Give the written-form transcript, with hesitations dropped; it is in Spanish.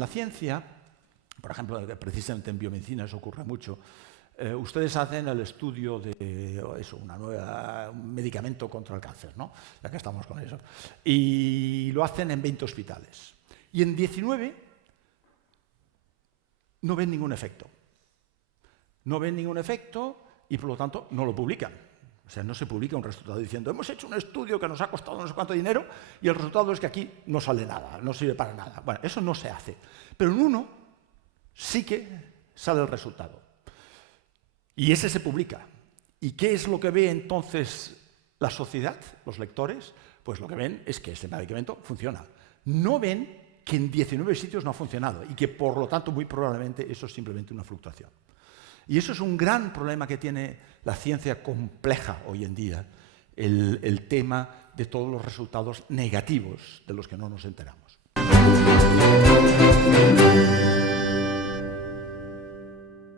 la ciencia, por ejemplo, precisamente en biomedicina eso ocurre mucho, ustedes hacen el estudio de un medicamento contra el cáncer, ¿no? Ya que estamos con eso. Y lo hacen en 20 hospitales. Y en 19 no ven ningún efecto. No ven ningún efecto y, por lo tanto, no lo publican. O sea, no se publica un resultado diciendo hemos hecho un estudio que nos ha costado no sé cuánto dinero y el resultado es que aquí no sale nada, no sirve para nada. Bueno, eso no se hace. Pero en uno sí que sale el resultado. Y ese se publica. ¿Y qué es lo que ve entonces la sociedad, los lectores? Pues lo que ven es que ese medicamento funciona. No ven que en 19 sitios no ha funcionado y que, por lo tanto, muy probablemente eso es simplemente una fluctuación. Y eso es un gran problema que tiene la ciencia compleja hoy en día, el tema de todos los resultados negativos de los que no nos enteramos.